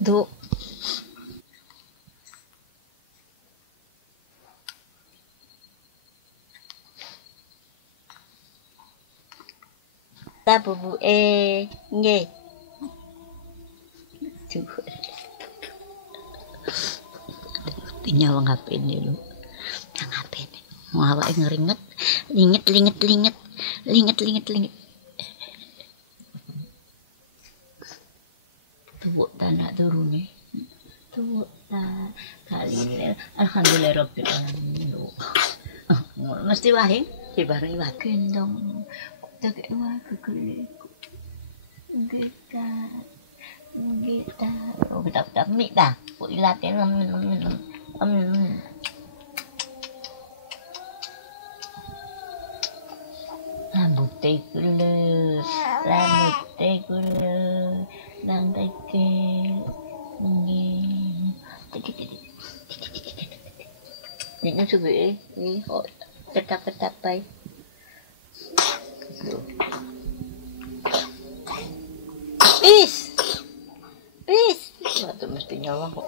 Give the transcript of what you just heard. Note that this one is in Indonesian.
Tuh. Ta bubu nggih. Nyawa ngapain dulu? Ngapain? Mau awake ngeringet, linget. Tuwuk tanah turune. Tuwuk ta kali alhamdulillah rabbil alamin. Mesti wae dibarengi wae gendong. Tak wae kekele. Kita, oh kita mie dah, kok ilatin rambutnya kuler, lantai ke, ini juga oh tetap baik. Bis, waktu mesti nyawa kok.